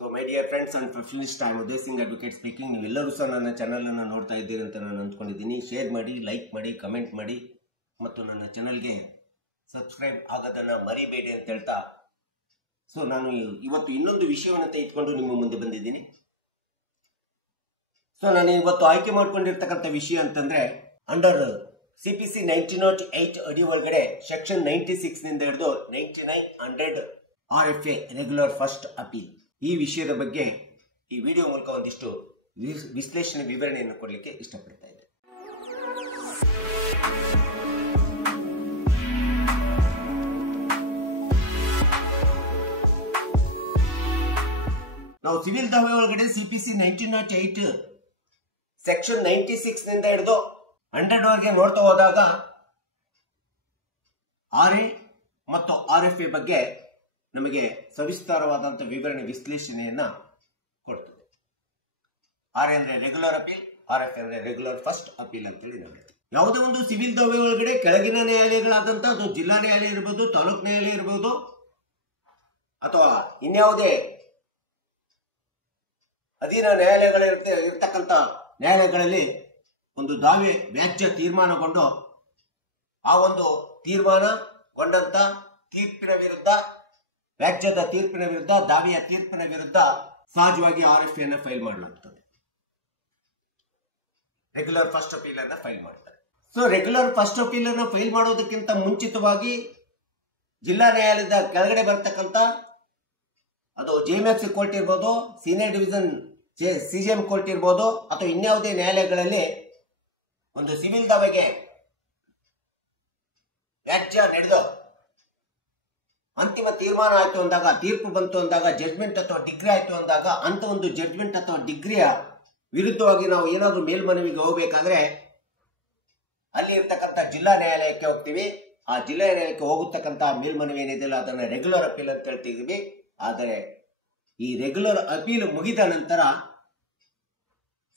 So my dear friends and professionals, I am Uday Singh Advocate speaking. ನೀವೆಲ್ಲರೂ ಸಹ ನನ್ನ channel ಅನ್ನು ನೋಡ್ತಾ ಇದ್ದೀರಿ ಅಂತ ನಾನು ಅಂದ್ಕೊಂಡಿದ್ದೀನಿ. ಶೇರ್ ಮಾಡಿ, ಲೈಕ್ ಮಾಡಿ, ಕಮೆಂಟ್ ಮಾಡಿ ಮತ್ತು ನನ್ನ ಚಾನೆಲ್ಗೆ ಸಬ್ಸ್ಕ್ರೈಬ್ ಆಗೋದನ್ನ ಮರಿಬೇಡಿ ಅಂತ ಹೇಳ್ತಾ ನಾನು ಇವತ್ತು ಇನ್ನೊಂದು ವಿಷಯವನ್ನು ತೆಗೆದುಕೊಂಡು ನಿಮ್ಮ ಮುಂದೆ ಬಂದಿದ್ದೀನಿ. ನಾನು ಇವತ್ತು ಆಯ್ಕೆ ಮಾಡ್ಕೊಂಡಿರ್ತಕ್ಕಂಥ ವಿಷಯ ಅಂತಂದ್ರೆ ಅಂಡರ್ CPC 1908 ಅಡಿ ಒಳಗಡೆ ಸೆಕ್ಷನ್ 96 ನಿಂದ ಹಿಡಿದು 9900 RFA ರೆಗ್ಯುಲರ್ ಫಸ್ಟ್ ಅಪೀಲ್ ಈ ವಿಷಯದ ಬಗ್ಗೆ ಈ ವಿಡಿಯೋ ಮೂಲಕ ಒಂದಿಷ್ಟು ವಿಶ್ಲೇಷಣೆ ವಿವರಣೆಯನ್ನು ಕೊಡಲಿಕ್ಕೆ ಇಷ್ಟಪಡ್ತಾ ಇದ್ದೇನೆ. ನಾವು ಸಿವಿಲ್ ದಾವೆ ಒಳಗಡೆ CPC 1908 ಸೆಕ್ಷನ್ 96 ನಿಂದ ಹಿಡಿದು 100 ವರೆಗೆ ನೋಡ್ತಾ ಹೋದಾಗ RA ಮತ್ತು RFA ಬಗ್ಗೆ ನಮಗೆ ಸವಿಸ್ತಾರವಾದಂತಹ ವಿವರಣೆ ವಿಶ್ಲೇಷಣೆಯನ್ನ ಕೊಡ್ತದೆ. RA ಅಂದ್ರೆ ರೆಗ್ಯುಲರ್ ಅಪೀಲ್, RFA ಅಂದ್ರೆ ರೆಗ್ಯುಲರ್ ಫಸ್ಟ್ ಅಪೀಲ್ ಅಂತೇಳಿ ನಾವು ಹೇಳ್ತೀವಿ. ಯಾವುದೇ ಒಂದು ಸಿವಿಲ್ ದಾವೆ ಒಳಗಡೆ ಕೆಳಗಿನ ನ್ಯಾಯಾಲಯಗಳಾದಂತ ಅದು ಜಿಲ್ಲಾ ನ್ಯಾಯಾಲಯ ಇರಬಹುದು, ತಾಲೂಕು ನ್ಯಾಯಾಲಯ ಇರಬಹುದು ಅಥವಾ ಇನ್ಯಾವುದೇ ಅಧೀನ ನ್ಯಾಯಾಲಯಗಳಿರ್ತಕ್ಕಂಥ ನ್ಯಾಯಾಲಯಗಳಲ್ಲಿ ಒಂದು ದಾವೆ ವ್ಯಾಜ್ಯ ತೀರ್ಮಾನಗೊಂಡು ಆ ಒಂದು ತೀರ್ಮಾನಗೊಂಡಂತ ತೀರ್ಪಿನ ವಿರುದ್ಧ, ವ್ಯಾಜ್ಯದ ತೀರ್ಪಿನ ವಿರುದ್ಧ, ದಾವೆಯ ತೀರ್ಪಿನ ವಿರುದ್ಧ ಸಹಜವಾಗಿ RFA ಅನ್ನು ಫೈಲ್ ಮಾಡಲಾಗ್ತದೆ. ರೆಗ್ಯುಲರ್ ಫಸ್ಟ್ ಅಪೀಲ್ ಅನ್ನ ಫೈಲ್ ಮಾಡ್ತಾರೆ. ರೆಗ್ಯುಲರ್ ಫಸ್ಟ್ ಅಪೀಲ್ ಅನ್ನು ಫೈಲ್ ಮಾಡೋದಕ್ಕಿಂತ ಮುಂಚಿತವಾಗಿ ಜಿಲ್ಲಾ ನ್ಯಾಯಾಲಯದ ಕೆಳಗಡೆ ಬರ್ತಕ್ಕಂಥ ಅದು JMFC ಕೋರ್ಟ್ ಇರ್ಬೋದು, ಸೀನಿಯರ್ ಡಿವಿಷನ್ CJM ಕೋರ್ಟ್ ಇರ್ಬೋದು ಅಥವಾ ಇನ್ಯಾವುದೇ ನ್ಯಾಯಾಲಯಗಳಲ್ಲಿ ಒಂದು ಸಿವಿಲ್ ದಾವೆಗೆ ವ್ಯಾಜ್ಯ ನಡೆದು ಅಂತಿಮ ತೀರ್ಮಾನ ಆಯ್ತು ಅಂದಾಗ, ತೀರ್ಪು ಬಂತು ಅಂದಾಗ, ಜಡ್ಜ್ಮೆಂಟ್ ಅಥವಾ ಡಿಗ್ರಿ ಆಯ್ತು ಅಂದಾಗ ಅಂತ ಒಂದು ಜಡ್ಜ್ಮೆಂಟ್ ಅಥವಾ ಡಿಗ್ರಿಯ ವಿರುದ್ಧವಾಗಿ ನಾವು ಏನಾದ್ರೂ ಮೇಲ್ಮನವಿಗೆ ಹೋಗಬೇಕಾದ್ರೆ ಅಲ್ಲಿ ಇರ್ತಕ್ಕಂಥ ಜಿಲ್ಲಾ ನ್ಯಾಯಾಲಯಕ್ಕೆ ಹೋಗ್ತೀವಿ. ಆ ಜಿಲ್ಲಾ ನ್ಯಾಯಾಲಯಕ್ಕೆ ಹೋಗತಕ್ಕಂಥ ಮೇಲ್ಮನವಿ ಏನಿದೆಯಲ್ಲ ಅದನ್ನ ರೆಗ್ಯುಲರ್ ಅಪೀಲ್ ಅಂತ ಹೇಳ್ತೀವಿ. ಆದರೆ ಈ ರೆಗ್ಯುಲರ್ ಅಪೀಲ್ ಮುಗಿದ ನಂತರ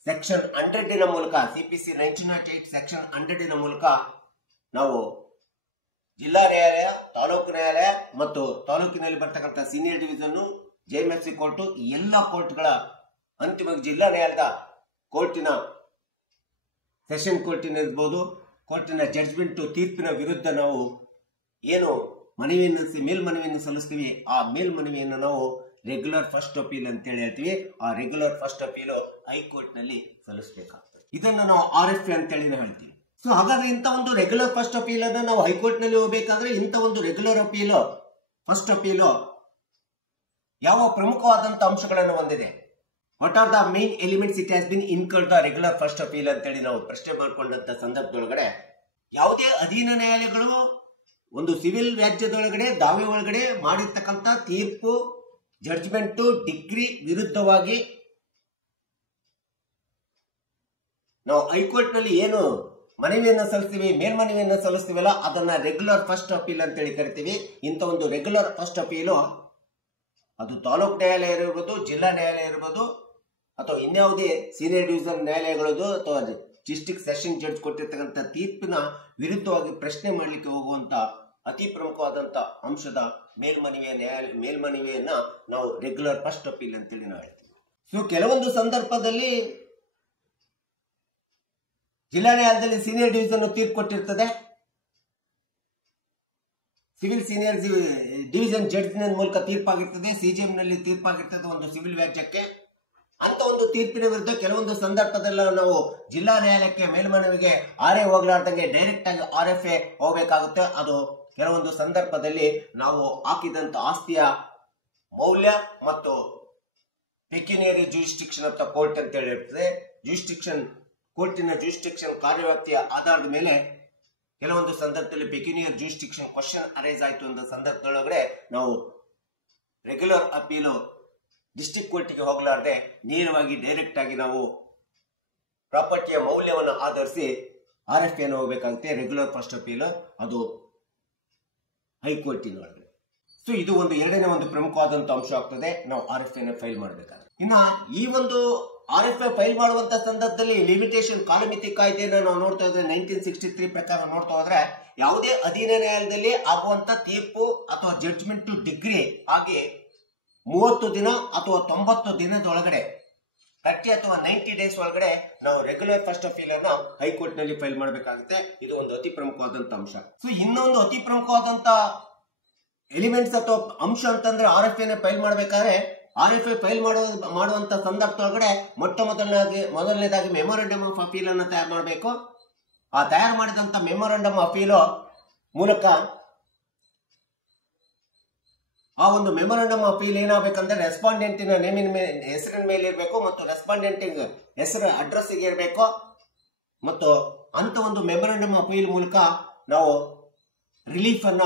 ಸೆಕ್ಷನ್ 100 ಮೂಲಕ CPC 1908 ಸೆಕ್ಷನ್ 100 ಮೂಲಕ ನಾವು ಜಿಲ್ಲಾ ನ್ಯಾಯಾಲಯ, ತಾಲೂಕು ನ್ಯಾಯಾಲಯ ಮತ್ತು ತಾಲೂಕಿನಲ್ಲಿ ಬರ್ತಕ್ಕಂಥ ಸೀನಿಯರ್ ಡಿವಿಷನ್, JMFC ಕೋರ್ಟು, ಈ ಎಲ್ಲ ಕೋರ್ಟ್ಗಳ ಅಂತಿಮ ಜಿಲ್ಲಾ ನ್ಯಾಯಾಲಯದ ಕೋರ್ಟಿನ ಸೆಷನ್ ಕೋರ್ಟಿನ ಇರ್ಬೋದು, ಕೋರ್ಟಿನ ಜಡ್ಜ್ಮೆಂಟ್ ತೀರ್ಪಿನ ವಿರುದ್ಧ ನಾವು ಏನು ಮೇಲ್ಮನವಿಯನ್ನು ಸಲ್ಲಿಸ್ತೀವಿ, ಆ ಮೇಲ್ಮನವಿಯನ್ನು ನಾವು ರೆಗ್ಯುಲರ್ ಫಸ್ಟ್ ಅಪೀಲ್ ಅಂತೇಳಿ ಹೇಳ್ತೀವಿ. ಆ ರೆಗ್ಯುಲರ್ ಫಸ್ಟ್ ಅಪೀಲು ಹೈಕೋರ್ಟ್ ನಲ್ಲಿ ಸಲ್ಲಿಸಬೇಕಾಗ್ತದೆ. ಇದನ್ನ ನಾವು RFA ಅಂತೇಳಿ ನಾವು ಹೇಳ್ತೀವಿ. ಹಾಗಾದ್ರೆ ಇಂಥ ಒಂದು ರೆಗ್ಯುಲರ್ ಫಸ್ಟ್ ಅಪೀಲ್ ಅನ್ನ ನಾವು ಹೈಕೋರ್ಟ್ ನಲ್ಲಿ ಹೋಗಬೇಕಾದ್ರೆ ಇಂಥ ಒಂದು ರೆಗ್ಯುಲರ್ ಅಪೀಲ್ ಫಸ್ಟ್ ಅಪೀಲು ಯಾವ ಪ್ರಮುಖವಾದಂತ ಅಂಶಗಳನ್ನು ಹೊಂದಿದೆ? What are the main elements it has been incurred the regular first appeal ಅಂತೇಳಿ ನಾವು ಪ್ರಶ್ನೆ ಮಾಡಿಕೊಂಡಂತ ಸಂದರ್ಭದೊಳಗಡೆ ಯಾವುದೇ ಅಧೀನ ನ್ಯಾಯಾಲಯಗಳು ಒಂದು ಸಿವಿಲ್ ವ್ಯಾಜ್ಯದೊಳಗಡೆ, ದಾವೆ ಒಳಗಡೆ ಮಾಡಿರ್ತಕ್ಕಂಥ ತೀರ್ಪು, ಜಡ್ಜ್ಮೆಂಟ್, ಡಿಗ್ರಿ ವಿರುದ್ಧವಾಗಿ ನಾವು ಹೈಕೋರ್ಟ್ ನಲ್ಲಿ ಏನು ಮನವಿಯನ್ನು ಸಲ್ಲಿಸ್ತೀವಿ, ಮೇಲ್ಮನವಿಯನ್ನು ಸಲ್ಲಿಸ್ತೀವಲ್ಲ ಅದನ್ನ ರೆಗ್ಯುಲರ್ ಫಸ್ಟ್ ಅಪೀಲ್ ಅಂತೇಳಿ ಕರಿತೀವಿ. ಇಂಥ ಒಂದು ರೆಗ್ಯುಲರ್ ಫಸ್ಟ್ ಅಪೀಲು ಅದು ತಾಲೂಕು ನ್ಯಾಯಾಲಯ ಇರ್ಬೋದು, ಜಿಲ್ಲಾ ನ್ಯಾಯಾಲಯ ಇರ್ಬೋದು ಅಥವಾ ಇನ್ಯಾವುದೇ ಸೀನಿಯರ್ ಡಿವಿಷನ್ ನ್ಯಾಯಾಲಯಗಳದು ಅಥವಾ ಡಿಸ್ಟ್ರಿಕ್ಟ್ ಸೆಷನ್ ಜಡ್ಜ್ ಕೊಟ್ಟಿರ್ತಕ್ಕಂಥ ತೀರ್ಪಿನ ವಿರುದ್ಧವಾಗಿ ಪ್ರಶ್ನೆ ಮಾಡಲಿಕ್ಕೆ ಹೋಗುವಂತ ಅತಿ ಪ್ರಮುಖವಾದಂತ ಅಂಶದ ಮೇಲ್ಮನವಿಯನ್ನ ನಾವು ರೆಗ್ಯುಲರ್ ಫಸ್ಟ್ ಅಪೀಲ್ ಅಂತೇಳಿ ನಾವು ಹೇಳ್ತೀವಿ. ಕೆಲವೊಂದು ಸಂದರ್ಭದಲ್ಲಿ ಜಿಲ್ಲಾ ನ್ಯಾಯಾಲಯದಲ್ಲಿ ಸೀನಿಯರ್ ಡಿವಿಷನ್ ತೀರ್ಪು ಕೊಟ್ಟಿರ್ತದೆ. ಸಿವಿಲ್ ಸೀನಿಯರ್ ಡಿವಿಷನ್ ಜಡ್ಜ್ ಮೂಲಕ ತೀರ್ಪಾಗಿರ್ತದೆ, CJM ನಲ್ಲಿ ತೀರ್ಪಾಗಿರ್ತದೆ ಒಂದು ಸಿವಿಲ್ ವ್ಯಾಜ್ಯಕ್ಕೆ. ಅಂತ ಒಂದು ತೀರ್ಪಿನ ವಿರುದ್ಧ ಕೆಲವೊಂದು ಸಂದರ್ಭದಲ್ಲ ನಾವು ಜಿಲ್ಲಾ ನ್ಯಾಯಾಲಯಕ್ಕೆ ಮೇಲ್ಮನವಿಗೆ RA ಹೋಗ್ಲಾರ್ದಂಗೆ ಡೈರೆಕ್ಟ್ ಆಗಿ RFA ಹೋಗ್ಬೇಕಾಗುತ್ತೆ. ಅದು ಕೆಲವೊಂದು ಸಂದರ್ಭದಲ್ಲಿ ನಾವು ಹಾಕಿದಂತ ಆಸ್ತಿಯ ಮೌಲ್ಯ ಮತ್ತು ಪೆಕ್ಯುನಿಯರಿ ಜ್ಯೂರಿಸ್ಡಿಕ್ಷನ್ ಆಫ್ ದ ಕೋರ್ಟ್ ಅಂತ ಹೇಳಿರ್ತದೆ. ಕೋರ್ಟಿನ ಜ್ಯೂರಿಸ್ಡಿಕ್ಷನ್ ಕಾರ್ಯವ್ಯಾಪ್ತಿಯ ಆಧಾರದ ಮೇಲೆ ಕೆಲವೊಂದು ಸಂದರ್ಭದಲ್ಲಿ ಪೆಕ್ಯುನಿಯರ್ ಜ್ಯೂರಿಸ್ಡಿಕ್ಷನ್ ಕ್ವಶನ್ ಅರೈಸ್ ಆಯ್ತು ಅಂತ ಸಂದರ್ಭದೊಳಗಡೆ ನಾವು ರೆಗ್ಯುಲರ್ ಅಪೀಲು ಡಿಸ್ಟ್ರಿಕ್ಟ್ ಕೋರ್ಟಿಗೆ ಹೋಗಲಾರದೆ ನೇರವಾಗಿ ಡೈರೆಕ್ಟ್ ಆಗಿ ನಾವು ಪ್ರಾಪರ್ಟಿಯ ಮೌಲ್ಯವನ್ನು ಆಧರಿಸಿ RFA ಹೋಗಬೇಕಾಗುತ್ತೆ. ರೆಗ್ಯುಲರ್ ಫಸ್ಟ್ ಅಪೀಲ್ ಅದು ಹೈಕೋರ್ಟಿನ ಒಳಗಡೆ. ಇದು ಒಂದು ಎರಡನೇ ಒಂದು ಪ್ರಮುಖವಾದಂತ ಅಂಶ ಆಗ್ತದೆ ನಾವು RFA ಫೈಲ್ ಮಾಡಬೇಕಾದ್ರೆ. ಇನ್ನ ಈ ಒಂದು RFA ಫೈಲ್ ಮಾಡುವಂತ ಸಂದರ್ಭದಲ್ಲಿ ಲಿಮಿಟೇಷನ್ ಕಾಲಮಿತಿ ಕಾಯ್ದೆಯನ್ನು ನಾವು ನೋಡ್ತಾ ಇದ್ರೆ 1963 ಪ್ರಕಾರ ನೋಡ್ತಾ ಹೋದ್ರೆ ಯಾವುದೇ ಅಧೀನ ನ್ಯಾಯಾಲಯದಲ್ಲಿ ಆಗುವಂತ ತೀರ್ಪು ಅಥವಾ ಜಡ್ಜ್ಮೆಂಟ್ ಡಿಗ್ರಿ ಹಾಗೆ 30 ದಿನ ಅಥವಾ 90 ದಿನದೊಳಗಡೆ, 30 ಅಥವಾ 90 ಡೇಸ್ ಒಳಗಡೆ ನಾವು ರೆಗ್ಯುಲರ್ ಫಸ್ಟ್ ಅಪೀಲ್ ಅನ್ನ ಹೈಕೋರ್ಟ್ ನಲ್ಲಿ ಫೈಲ್ ಮಾಡಬೇಕಾಗುತ್ತೆ. ಇದು ಒಂದು ಅತಿ ಪ್ರಮುಖವಾದಂತ ಅಂಶ. ಸೊ ಇನ್ನೊಂದು ಅತಿ ಪ್ರಮುಖವಾದಂತ ಎಲಿಮೆಂಟ್ಸ್ ಅಥವಾ ಅಂಶ ಅಂತಂದ್ರೆ RFA ನ ಫೈಲ್ ಮಾಡಬೇಕಾದ್ರೆ RFA ಫೈಲ್ ಮಾಡುವಂತ ಸಂದರ್ಭದೊಳಗಡೆ ಮೊದಲನೇದಾಗಿ ಮೆಮೊರಂಡಮ್ ಆಫ್ ಅಪೀಲ್ ಅನ್ನ ತಯಾರು ಮಾಡಬೇಕು. ಆ ತಯಾರು ಮಾಡಿದಂತ ಮೆಮೊರಂಡಮ್ ಅಪೀಲ್ ಮೂಲಕ ಆ ಒಂದು ಮೆಮೊರಂಡಮ್ ಅಪೀಲ್ ಏನಾಗಬೇಕಂದ್ರೆ ರೆಸ್ಪಾಂಡೆಂಟಿನ ಹೆಸರಿನ ಮೇಲೆ ಇರಬೇಕು ಮತ್ತು ರೆಸ್ಪಾಂಡೆಂಟಿಂಗ್ ಹೆಸರು ಅಡ್ರೆಸ್ ಇರಬೇಕು. ಮತ್ತು ಅಂತ ಒಂದು ಮೆಮೊರಂಡಮ್ ಅಪೀಲ್ ಮೂಲಕ ನಾವು ರಿಲೀಫ್ ಅನ್ನ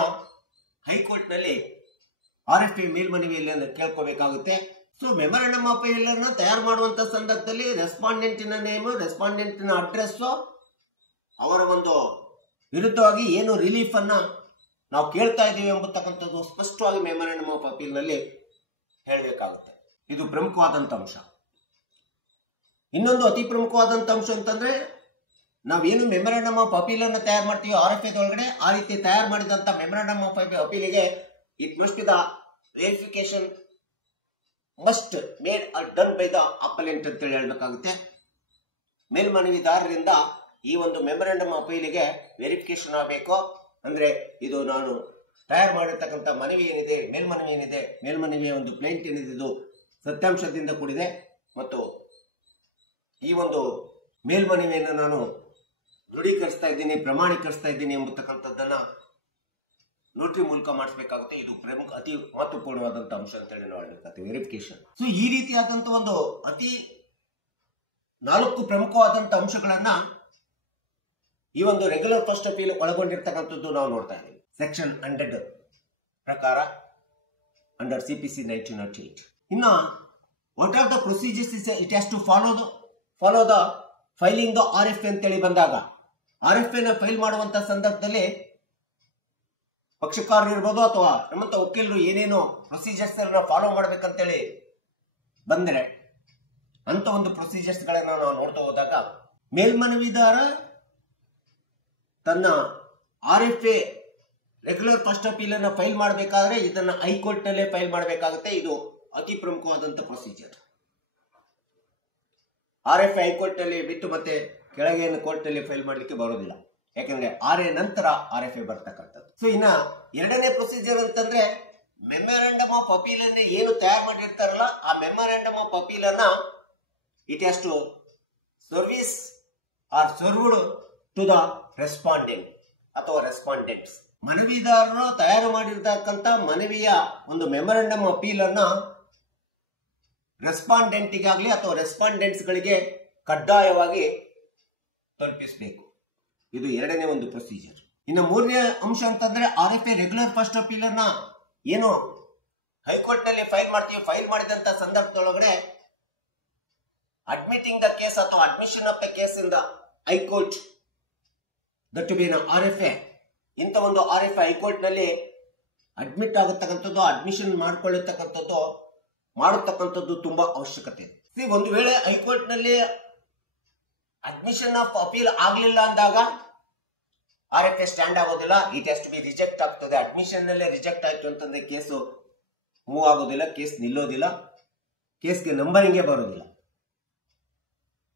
ಹೈಕೋರ್ಟ್ ನಲ್ಲಿ RFA ಮೇಲ್ಮನವಿಯಲ್ಲಿ ಕೇಳ್ಕೋಬೇಕಾಗುತ್ತೆ. ಸೊ ಮೆಮೊರಂಡಮ್ ಅಪೀಲ್ ಅನ್ನ ತಯಾರು ಮಾಡುವಂತ ಸಂದರ್ಭದಲ್ಲಿ ರೆಸ್ಪಾಂಡೆಂಟಿನ ನೇಮ್, ರೆಸ್ಪಾಂಡೆಂಟಿನ ಅಡ್ರೆಸ್, ಅವರ ಒಂದು ವಿರುದ್ಧವಾಗಿ ಏನು ರಿಲೀಫ್ ಅನ್ನ ನಾವು ಕೇಳ್ತಾ ಇದ್ದೀವಿ ಎಂಬತಕ್ಕಂಥದ್ದು ಸ್ಪಷ್ಟವಾಗಿ ಮೆಮೊರಂಡಮ್ ಆಫ್ ಅಪೀಲ್ ನಲ್ಲಿ ಹೇಳಬೇಕಾಗುತ್ತೆ. ಇದು ಪ್ರಮುಖವಾದಂತ ಅಂಶ. ಇನ್ನೊಂದು ಅತಿ ಪ್ರಮುಖವಾದಂತ ಅಂಶ ಅಂತಂದ್ರೆ ನಾವೇನು ಮೆಮೊರಂಡಮ್ ಆಫ್ ಅಪೀಲ್ ಅನ್ನು ತಯಾರು ಮಾಡ್ತೀವಿ RFA ಒಳಗಡೆ, ಆ ರೀತಿ ತಯಾರು ಮಾಡಿದಂತ ಮೆಮೊರಂಡಮ್ ಆಫ್ ಅಪೀಲಿಗೆ it must be the verification must made or done by the appellant ಅಂತ ಹೇಳಬೇಕಾಗುತ್ತೆ. ಮೇಲ್ಮನವಿದಾರರಿಂದ ಈ ಒಂದು ಮೆಮೊರಂಡಮ್ ಅಪೀಲಿಗೆ ವೆರಿಫಿಕೇಶನ್ ಆಗಬೇಕು. ಅಂದ್ರೆ ಇದು ನಾನು ತಯಾರು ಮಾಡಿರ್ತಕ್ಕಂಥ ಮನವಿ ಏನಿದೆ, ಮೇಲ್ಮನವಿಯ ಒಂದು ಪ್ಲೇಂಟ್ ಏನಿದೆ, ಇದು ಸತ್ಯಾಂಶದಿಂದ ಕೂಡಿದೆ ಮತ್ತು ಈ ಒಂದು ಮೇಲ್ಮನವಿಯನ್ನು ನಾನು ದೃಢೀಕರಿಸ್ತಾ ಇದ್ದೀನಿ, ಪ್ರಮಾಣೀಕರಿಸ್ತಾ ಇದ್ದೀನಿ ಎಂಬತಕ್ಕಂಥದ್ದನ್ನ ನೋಟ್ರಿ ಮೂಲಕ ಮಾಡಿಸಬೇಕಾಗುತ್ತೆ. ಇದು ಪ್ರಮುಖ ಅತಿ ಮಹತ್ವಪೂರ್ಣವಾದಂತ ಅಂಶ ಅಂತ ಹೇಳಿ ನಾವು ಹೇಳಬೇಕಾಗುತ್ತೆ, ವೆರಿಫಿಕೇಶನ್. ಸೊ ಈ ರೀತಿಯಾದಂತ ಒಂದು ಅತಿ 4 ಪ್ರಮುಖವಾದಂತ ಅಂಶಗಳನ್ನ ಈ ಒಂದು ರೆಗ್ಯುಲರ್ ಫಸ್ಟ್ ಅಪೀಲ್ ಒಳಗೊಂಡಿರ್ತಕ್ಕಂಥದ್ದು ನಾವು ನೋಡ್ತಾ ಇದ್ದೀವಿ. ಸೆಕ್ಷನ್ 100 ಪ್ರಕಾರ ಅಂಡರ್ CPC 1908. ಇನ್ನ what are the procedures it has to follow the filing the RFA ಅಂತೇಳಿ ಬಂದಾಗ, RFA ನ ಫೈಲ್ ಮಾಡುವಂತ ಸಂದರ್ಭದಲ್ಲಿ ಪಕ್ಷಕಾರರು ಇರ್ಬೋದು ಅಥವಾ ನಮ್ಮಂತ ವಕೀಲರು ಏನೇನು ಪ್ರೊಸೀಜರ್ಸ್ ಫಾಲೋ ಮಾಡ್ಬೇಕಂತೇಳಿ ಬಂದ್ರೆ ಅಂತ ಒಂದು ಪ್ರೊಸೀಜರ್ಸ್ ಗಳನ್ನ ನಾವು ನೋಡ್ತಾ ಹೋದಾಗ, ಮೇಲ್ಮನವಿದಾರ ತನ್ನ RFA ರೆಗ್ಯುಲರ್ ಫಸ್ಟ್ ಅಪೀಲ್ ಅನ್ನ ಫೈಲ್ ಮಾಡಬೇಕಾದ್ರೆ ಇದನ್ನ ಹೈಕೋರ್ಟ್ ನಲ್ಲೇ ಫೈಲ್ ಮಾಡಬೇಕಾಗುತ್ತೆ. ಇದು ಅತಿ ಪ್ರಮುಖವಾದಂತ ಪ್ರೊಸೀಜರ್. RFA ಹೈಕೋರ್ಟ್ ನಲ್ಲಿ ಬಿಟ್ಟು ಮತ್ತೆ ಕೆಳಗೆ ಕೋರ್ಟ್ ನಲ್ಲಿ ಫೈಲ್ ಮಾಡ್ಲಿಕ್ಕೆ ಬರೋದಿಲ್ಲ. ಯಾಕಂದ್ರೆ RA ನಂತರ RFA ಬರ್ತಕ್ಕಂಥದ್ದು. ಸೊ ಇನ್ನ ಎರಡನೇ ಪ್ರೊಸೀಜರ್ ಅಂತಂದ್ರೆ ಮೆಮೊರಂಡಮ್ ಆಫ್ ಅಪೀಲ್ ಅನ್ನ ಏನು ತಯಾರು ಮಾಡಿರ್ತಾರಲ್ಲ, ಆ ಮೆಮೊರಂಡಮ್ ಆಫ್ ಅಪೀಲ್ ಅನ್ನ it has to service or served to the respondent ಅಥವಾ ರೆಸ್ಪಾಂಡೆಂಟ್ಸ್. ಮನವಿದಾರರು ತಯಾರು ಮಾಡಿರ್ತಕ್ಕಂಥ ಮನವಿಯ ಒಂದು ಮೆಮೊರಂಡಮ್ ಅಪೀಲ್ ಅನ್ನ ರೆಸ್ಪಾಂಡೆಂಟಿಗಾಗ್ಲಿ ಅಥವಾ ರೆಸ್ಪಾಂಡೆಂಟ್ಸ್ ಗಳಿಗೆ ಕಡ್ಡಾಯವಾಗಿ ತಲುಪಿಸಬೇಕು. ಇದು ಎರಡನೇ ಒಂದು ಪ್ರೊಸೀಜರ್. ಇನ್ನು ಮೂರನೇ ಅಂಶ ಅಂತಂದ್ರೆ RFA ರೆಗ್ಯುಲರ್ ಫಸ್ಟ್ ಅಪೀಲ್ ಅನ್ನ ಏನು ಹೈಕೋರ್ಟ್ ನಲ್ಲಿ ಫೈಲ್ ಮಾಡ್ತೀವಿ, ಫೈಲ್ ಮಾಡಿದಂತ ಸಂದರ್ಭದೊಳಗಡೆ ಅಡ್ಮಿಟಿಂಗ್ ದ ಕೇಸ್ ಅಥವಾ admission of the case in the high court that be RFA, ಇಂಥ ಒಂದು RFA ಹೈಕೋರ್ಟ್ ನಲ್ಲಿ ಅಡ್ಮಿಟ್ ಆಗತಕ್ಕಂಥದ್ದು, ಅಡ್ಮಿಷನ್ ಮಾಡತಕ್ಕಂಥದ್ದು ತುಂಬಾ ಅವಶ್ಯಕತೆ ಇದೆ. ಒಂದು ವೇಳೆ ಹೈಕೋರ್ಟ್ ನಲ್ಲಿ ಅಡ್ಮಿಷನ್ ಆಫ್ ಅಪೀಲ್ ಆಗ್ಲಿಲ್ಲ ಅಂದಾಗ RFA ಸ್ಟ್ಯಾಂಡ್ ಆಗೋದಿಲ್ಲ. It has to be reject ಆಗ್ತದೆ. ಅಡ್ಮಿಷನ್ ನಲ್ಲೇ ರಿಜೆಕ್ಟ್ ಆಯ್ತು ಅಂತಂದ್ರೆ ಕೇಸು ಮೂವ್ ಆಗೋದಿಲ್ಲ, ಕೇಸ್ ನಿಲ್ಲೋದಿಲ್ಲ, ಕೇಸ್ಗೆ ನಂಬರಿಂಗೇ ಬರೋದಿಲ್ಲ.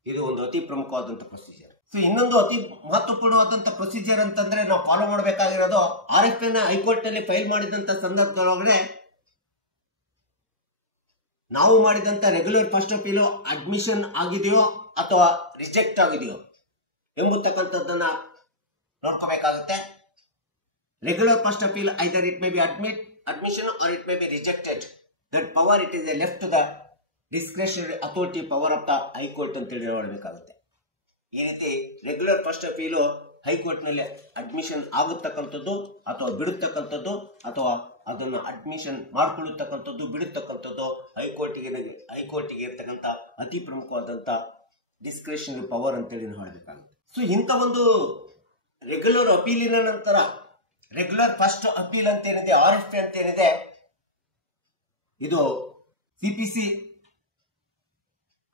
ಇದು ಒಂದು ಅತಿ ಪ್ರಮುಖವಾದಂತ ಪ್ರೊಸೀಜರ್. ಸೊ ಇನ್ನೊಂದು ಅತಿ ಮಹತ್ವಪೂರ್ಣವಾದಂತ ಪ್ರೊಸೀಜರ್ ಅಂತಂದ್ರೆ ನಾವು ಫಾಲೋ ಮಾಡಬೇಕಾಗಿರೋದು, RFA ನ ಹೈಕೋರ್ಟ್ ನಲ್ಲಿ ಫೈಲ್ ಮಾಡಿದಂತ ಸಂದರ್ಭದೊಳಗಡೆ ನಾವು ಮಾಡಿದಂತ ರೆಗ್ಯುಲರ್ ಫಸ್ಟ್ ಅಪೀಲು ಅಡ್ಮಿಷನ್ ಆಗಿದೆಯೋ ಅಥವಾ ರಿಜೆಕ್ಟ್ ಆಗಿದೆಯೋ ಎಂಬತಕ್ಕಂಥದ್ದನ್ನ ನೋಡ್ಕೋಬೇಕಾಗುತ್ತೆ. Regular first appeal either it may be admission or it may be rejected. That power it is left to the discretionary authority power of the high court ಅಂತ ಹೇಳಬೇಕಾಗುತ್ತೆ. ಈ ರೀತಿ regular first ಅಪೀಲು high court ನಲ್ಲಿ admission ಆಗತಕ್ಕಂಥದ್ದು ಅಥವಾ ಬಿಡುತ್ತಕ್ಕಂಥದ್ದು ಅಥವಾ ಅದನ್ನು admission ಮಾಡ್ಕೊಳ್ಳತಕ್ಕಂಥದ್ದು ಬಿಡುತ್ತಕ್ಕಂಥದ್ದು ಹೈಕೋರ್ಟಿಗೆ ಇರ್ತಕ್ಕಂಥ ಅತಿ ಪ್ರಮುಖವಾದಂತ discretionary power ಅಂತೇಳಿ ಹೇಳಬೇಕಾಗುತ್ತೆ. ಸೊ ಇಂಥ ಒಂದು ರೆಗ್ಯುಲರ್ ಅಪೀಲಿನ ನಂತರ ರೆಗ್ಯುಲರ್ ಫಸ್ಟ್ ಅಪೀಲ್ ಅಂತ ಏನಿದೆ, RFA ಅಂತ ಏನಿದೆ, ಇದು CPC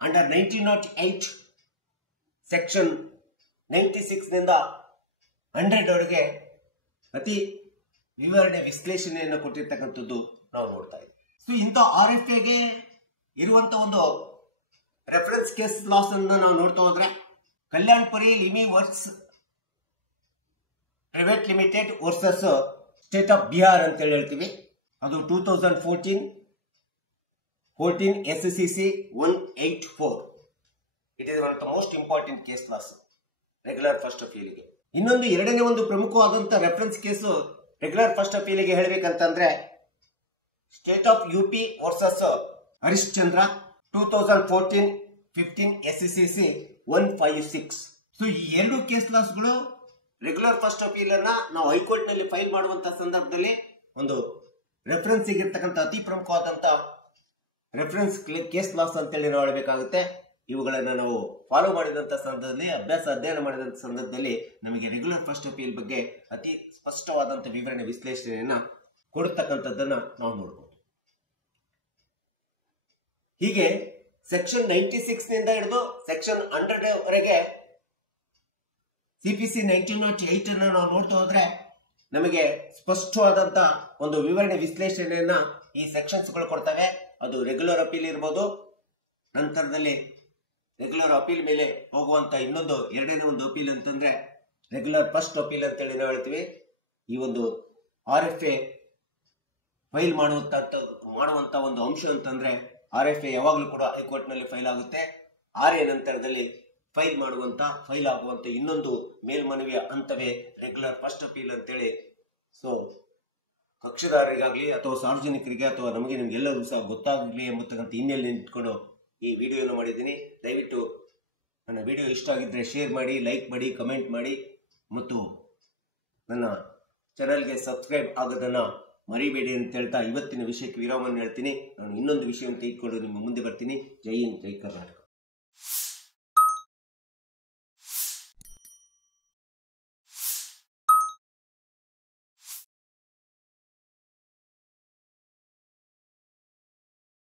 ಅಂಡರ್ 1908 ಸೆಕ್ಷನ್ 96 ನಿಂದ 100 ವರೆಗೆ ಅತಿ ವಿವರಣೆ ವಿಶ್ಲೇಷಣೆಯನ್ನು ಕೊಟ್ಟಿರ್ತಕ್ಕಂಥದ್ದು ನಾವು ನೋಡ್ತಾ ಇದ್ದೀವಿ. ಸೊ ಇಂಥ RFAಗೆ ಇರುವಂತ ಒಂದು ರೆಫರೆನ್ಸ್ ಕೇಸ್ ಲಾಸ್ ಅನ್ನು ನಾವು ನೋಡ್ತಾ ಹೋದ್ರೆ Kalyanpuri lime works private limited versus state of Bihar ಅಂತ ಹೇಳ್ತೀವಿ. ಅದು 2014 SCC 184. It is one of the most important case laws regular first ಅಪೀಲ್ಗೆ. ಇನ್ನೊಂದು ಎರಡನೇ ಒಂದು ಪ್ರಮುಖವಾದಂತ ರೆಫರೆನ್ಸ್ ಕೇಸು ರೆಗ್ಯುಲರ್ ಫಸ್ಟ್ ಅಪೀಲ್ಗೆ ಹೇಳಬೇಕಂತಂದ್ರೆ state of UP versus Harishchandra 2014-15 SCC 156. So ಈ ಎರಡು ಕೇಸ್ ಲಾಸ್ಗಳು ರೆಗ್ಯುಲರ್ ಫಸ್ಟ್ ಅಪೀಲ್ ಅನ್ನ ನಾವು ಹೈಕೋರ್ಟ್ ನಲ್ಲಿ ಫೈಲ್ ಮಾಡುವಂತ ಸಂದರ್ಭದಲ್ಲಿ ಒಂದು ರೆಫರೆನ್ಸ್ ಇರ್ತಕ್ಕಂಥ ಅತಿ ಪ್ರಮುಖವಾದಂತ ರೆಫರೆನ್ಸ್ ಕೇಸ್ ಲಾಸ್ ಅಂತೇಳಿ ನಾವು ಹೇಳಬೇಕಾಗುತ್ತೆ. ಇವುಗಳನ್ನ ನಾವು ಫಾಲೋ ಮಾಡಿದಂತ ಸಂದರ್ಭದಲ್ಲಿ ಅಧ್ಯಯನ ಮಾಡಿದಂತ ಸಂದರ್ಭದಲ್ಲಿ ನಮಗೆ ರೆಗ್ಯುಲರ್ ಫಸ್ಟ್ ಅಪೀಲ್ ಬಗ್ಗೆ ಅತಿ ಸ್ಪಷ್ಟವಾದಂತ ವಿವರಣೆ ವಿಶ್ಲೇಷಣೆಯನ್ನ ಕೊಡತಕ್ಕಂಥದ್ದನ್ನ ನಾವು ನೋಡಬಹುದು. ಹೀಗೆ ಸೆಕ್ಷನ್ 96 ನಿಂದ ಹಿಡಿದು ಸೆಕ್ಷನ್ 100 ವರೆಗೆ CPC 1908 ಅನ್ನು ನಾವು ನೋಡ್ತಾ ಹೋದ್ರೆ ನಮಗೆ ಸ್ಪಷ್ಟವಾದಂತ ಒಂದು ವಿವರಣೆ ವಿಶ್ಲೇಷಣೆಯನ್ನ ಈ ಸೆಕ್ಷನ್ಸ್ ಗಳು ಕೊಡ್ತವೆ. ಅದು ರೆಗ್ಯುಲರ್ ಅಪೀಲ್ ಇರ್ಬೋದು, ನಂತರದಲ್ಲಿ ರೆಗ್ಯುಲರ್ ಅಪೀಲ್ ಮೇಲೆ ಹೋಗುವಂತ ಇನ್ನೊಂದು ಎರಡನೇ ಒಂದು ಅಪೀಲ್ ಅಂತಂದ್ರೆ ರೆಗ್ಯುಲರ್ ಫಸ್ಟ್ ಅಪೀಲ್ ಅಂತೇಳಿ ನಾವು ಹೇಳ್ತೀವಿ. ಈ ಒಂದು RFA ಫೈಲ್ ಮಾಡುವಂತ ಒಂದು ಅಂಶ ಅಂತಂದ್ರೆ RFA ಯಾವಾಗಲೂ ಕೂಡ ಹೈಕೋರ್ಟ್ ನಲ್ಲಿ ಫೈಲ್ ಆಗುತ್ತೆ. RA ನಂತರದಲ್ಲಿ ಫೈಲ್ ಆಗುವಂತ ಇನ್ನೊಂದು ಮೇಲ್ಮನವಿಯ ಹಂತವೇ ರೆಗ್ಯುಲರ್ ಫಸ್ಟ್ ಅಪೀಲ್ ಅಂತೇಳಿ. ಸೊ ಕಕ್ಷಿದಾರರಿಗಾಗ್ಲಿ ಅಥವಾ ಸಾರ್ವಜನಿಕರಿಗೆ ಅಥವಾ ನಿಮ್ಗೆಲ್ಲರೂ ಸಹ ಗೊತ್ತಾಗಲಿ ಎಂಬತಕ್ಕಂಥ ಹಿನ್ನೆಲೆ ನಿಂತ್ಕೊಂಡು ಈ ವಿಡಿಯೋನ ಮಾಡಿದ್ದೀನಿ. ದಯವಿಟ್ಟು ನನ್ನ ವಿಡಿಯೋ ಇಷ್ಟ ಆಗಿದ್ರೆ ಶೇರ್ ಮಾಡಿ, ಲೈಕ್ ಮಾಡಿ, ಕಮೆಂಟ್ ಮಾಡಿ ಮತ್ತು ನನ್ನ ಚಾನಲ್ಗೆ ಸಬ್ಸ್ಕ್ರೈಬ್ ಆಗೋದನ್ನ ಮರಿಬೇಡಿ ಅಂತ ಹೇಳ್ತಾ ಇವತ್ತಿನ ವಿಷಯಕ್ಕೆ ವಿರಾಮವನ್ನು ಹೇಳ್ತೀನಿ. ನಾನು ಇನ್ನೊಂದು ವಿಷಯವನ್ನು ತೆಗೆದುಕೊಂಡು ನಿಮ್ಮ ಮುಂದೆ ಬರ್ತೀನಿ. ಜೈ ಹಿಂದ್, ಜೈ ಕರ್ನಾಟಕ.